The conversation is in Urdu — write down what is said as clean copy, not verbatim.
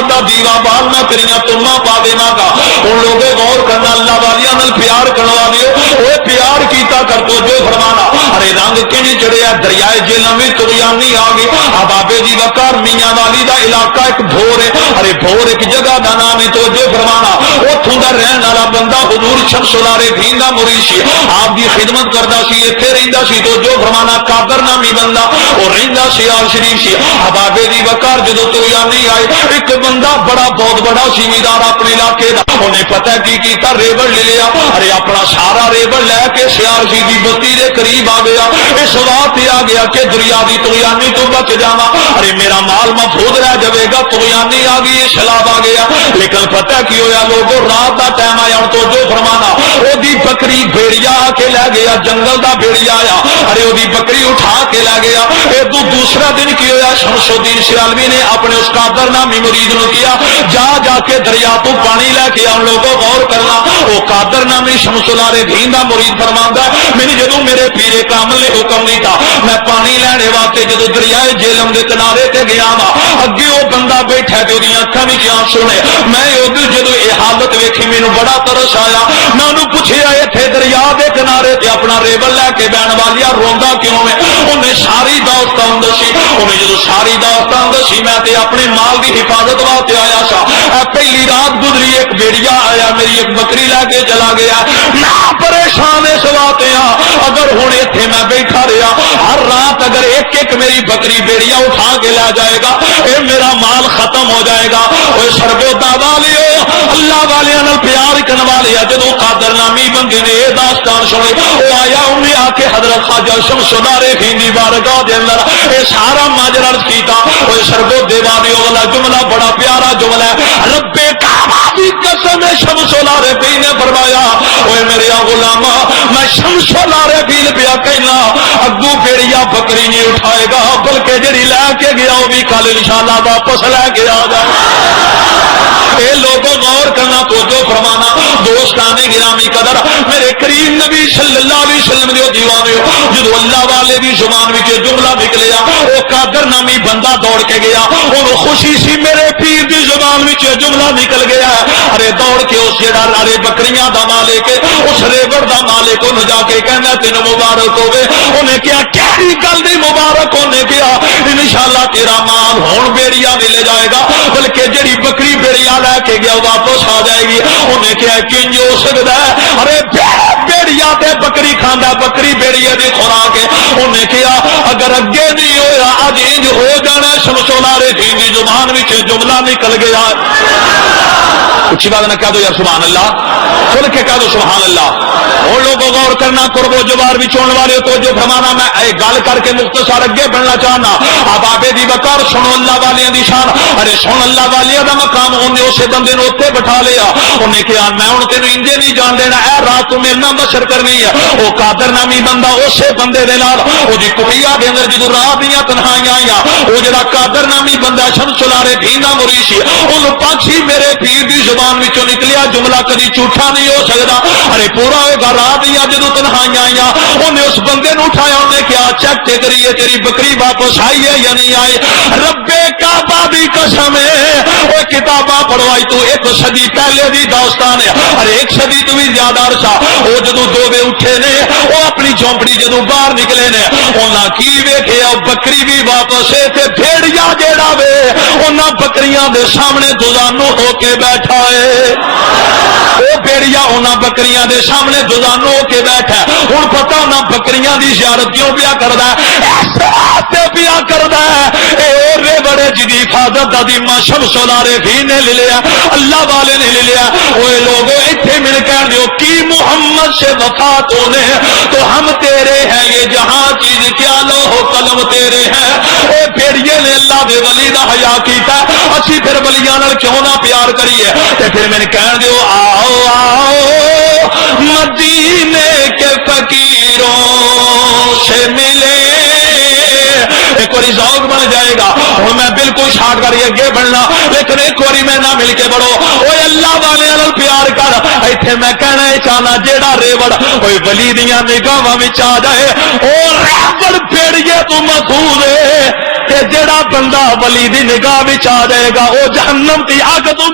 رات دا دیوا بال میں تیریاں تما پا دیواں گا. ہن لوگوں غور کرنا اللہ والیاں نال پیار کروا دیو. اوے پیار کیتا کر تو جو فرمانا ارے رنگ کیوں چڑھیا دریائے جہلم وچ طغیانی آ گئی. بابے دی وقار میاں والی دا علاقہ ایک بھور ہے. ارے بھور ایک جگہ دا نام ہے تو جو فرمانا اوتھوں دا رہن والا بندہ حضور شمس العارفین دا مرید سی. آپ دی خدمت کردا سی ایتھے رہندا سی تو جو فرمانا قادر نامی بندہ او رہندا سی آل شریف سی. بابے دی وقار جدوں طغیانی آئے ایک بندہ بڑا بہت بڑا زمیندار اپنے علاقے دا انہیں پتہ کی کیتا ریبڑ لے لیا. ارے اپنا سارا ریبڑ لے کے سیال سی دی بتی دے قریب آ گیا. اس بات آ گیا کہ دریا دی طغیانی تو بچ جاواں. ارے میرا مال محفوظ رہ جائے گا. طغیانی آ گئی سیلاب آ گیا. لیکن پتہ کی ہویا لوگوں رات دا ٹائم آیا تو جو فرمانا او دی بکری بھیڑیا آ کے لے گیا. جنگل دا بھیڑیا آیا. ارے او دی بکری اٹھا کے لے گیا. اے دوسرا دن کی ہویا شمس الدین سیالوی نے اپنے اس قادر نامی مرید نو کیا جا کے دریا تو پانی لے کے آؤ. لوگوں غور کرنا وہ قادر نامی شمس العارفین دا مرید فرماندا ہے میں جدوں میرے پیر کامل نے حکم نہیں تھا میں پانی لینے واسطے جدوں دریائے جہلم دے کنارے تے گیا وا اگے وہ بندہ بیٹھا تے اودیاں اکھاں وچ آنسو نے. میں اودوں جدوں یہ حالت ویکھی مینوں بڑا ترس آیا. میں انہوں پوچھیا ایتھے دریا دے کنارے تے اپنا ریبل لے کے بہن والیا روندا کیوں ہے؟ انہیں ساری داستان دسی. انہیں جدوں ساری داستان دسی میں تے اپنے مال دی حفاظت واسطے آیا سا. پہلی رات گزری ایک بیڑیا آیا میری ایک بکری لے کے چلا گیا. میں پریشان اس واسطے ہاں اگر ہوں اتنے میں بیٹھا رہا ہر رات اگر ایک ایک میری بکری بیڑیا اٹھا کے لے جائے گا اے میرا مال ختم ہو جائے گا. وہ سرگودا والے اللہ والے پیار کرنے والے جدو قادر نامی بندے نے یہ داستان سنی وہ آیا انہیں آ کے حضرت خواجہ شمس العارفین دی بارگاہ دے اندر یہ سارا ماجرا کیتا. وہ سرگودے والے والا جملہ بڑا پیارا جملہ ہے. رب کعبہ کی قسم شمس العارفین نے فرمایا اوے میرے غلام میں شمس العارفین پیا کہنا اگو بیڑیا بکری نہیں اٹھائے گا بلکہ جڑی لے کے گیا وہ بھی کل انشاءاللہ واپس لے کے آ جائے. اے لوگوں غور کرنا تو جو فرمانا دوستان گرامی قدر میرے کریم نبی صلی اللہ علیہ وسلم دیو دیوانے جدو اللہ والے دی زبان وچ جملہ نکلیا او قادر نامی بندہ دوڑ کے گیا. اور خوشی سی میرے پیر دی زبان وچ جملہ نکل گیا. ارے دوڑ کے اس جڑا لارے بکریاں دا مالک اس ریبڑ دا مالک نو جا کے کہنا تینوں مبارک ہوے. انہیں کیا کیڑی گل دی مبارک ہونے کیا انشاءاللہ تیرا مال ہن بیڑیا نہیں لے جائے گا بلکہ جڑی بکری بیڑیا لے کے گیا واپس آ جائے گی. انہیں کیا کنج ہو سکتا ہے؟ ارے بیڑیا تے بکری کھاندا بکری بیڑیا دی خوراک ہے. انہیں کیا اگر اگے نہیں ہویا اج انج ہو جانا. شمس العارفین دی زبان وچ جملہ نکل گیا. اچھی بات نہ کہہ دو یار سبحان اللہ کھل کے کہہ دو سبحان اللہ. اور لوگوں غور کرنا قرب و جوار بھی چھوڑنے والے تو جو فرمانا میں ایک گل کر کے مختصر اگے بڑھنا چاہنا. اب آبے دی وقار سنو اللہ والیاں دی شان. ارے سن اللہ والیاں دا مقام انہیں اسے بندے نے اتنے بٹھا لیا. انہیں کہا میں ہوں تینوں انجے نہیں جان دینا اے رات تو میرے نام بشر کرنی ہے. وہ قادر نامی بندہ اسے بندے دے نال وہ جی کٹیا دے اندر جدو رات دیاں تنہائیاں آئیاں وہ جڑا قادر نامی بندہ شمس العارفین دا مرید سی انہوں پاکسی میرے پیر دی زبان وچوں نکلیا جملہ کدی جھوٹا نہیں ہو سکدا. ارے پورا ہوئے گا رات دیا جدو تنہائیاں آئیاں انہیں اس بندے نو اٹھایا. انہیں کیا چیک تے کریے تیری بکری واپس آئی ہے یا نہیں آئی؟ رب کعبہ دی قسم ہے وہ کتاباں پڑھوائی تو ایک صدی پہلے دی داستان ہے. ارے ایک صدی تو بھی زیادہ عرصہ وہ جدو دوبے اٹھے نے وہ اپنی جھونپڑی جدو باہر نکلے نے انہاں کی ویکھیا بکری بھی واپس ہے تے بھیڑیا جیڑا وے انہاں بکریاں دے سامنے دوزانو ہو کے بیٹھا ہے. وہ بھیڑیا انہاں بکریاں دے سامنے دوزانو ہو کے بیٹھا ہے. ہن پتہ انہاں بکریاں دی زیارت کیوں پیا کردا ہے؟ ایسے پیا کردا ہے اے اورے بڑے جدی حفاظت دا ذمہ شمس العارفین نے لے لیا اللہ والے نے لے لیا. اوے لوگوں ایتھے مل کر دیو کی محمد سے وفات ہونے تو ہم تیرے ہیں یہ جہاں چیز کیا لوح قلم تیرے ہیں. اے بھیڑیے نے اللہ دے ولی دا حیا کیتا اسی پھر ولیاں نال کیوں نہ پیار کریے. تے پھر میں نے کہہ دیو آؤ آؤ مدینے کے فقیروں سے ملے. ایک باری ذوق بن جائے گا اور میں بالکل شارٹ کر اگے بڑھنا لیکن ایک باری میں نہ مل کے بڑھو. اوے اللہ والے نال پیار کر. ایتھے میں کہنا چاہنا جیڑا ریوڑ اوے ولی دیاں نگاہاں وچ آ جائے او ریوڑ بھیڑیے تو محفوظ ہے تے جڑا بندہ ولی دی نگاہ وچ آ جائے گا وہ جہنم دی اگ تو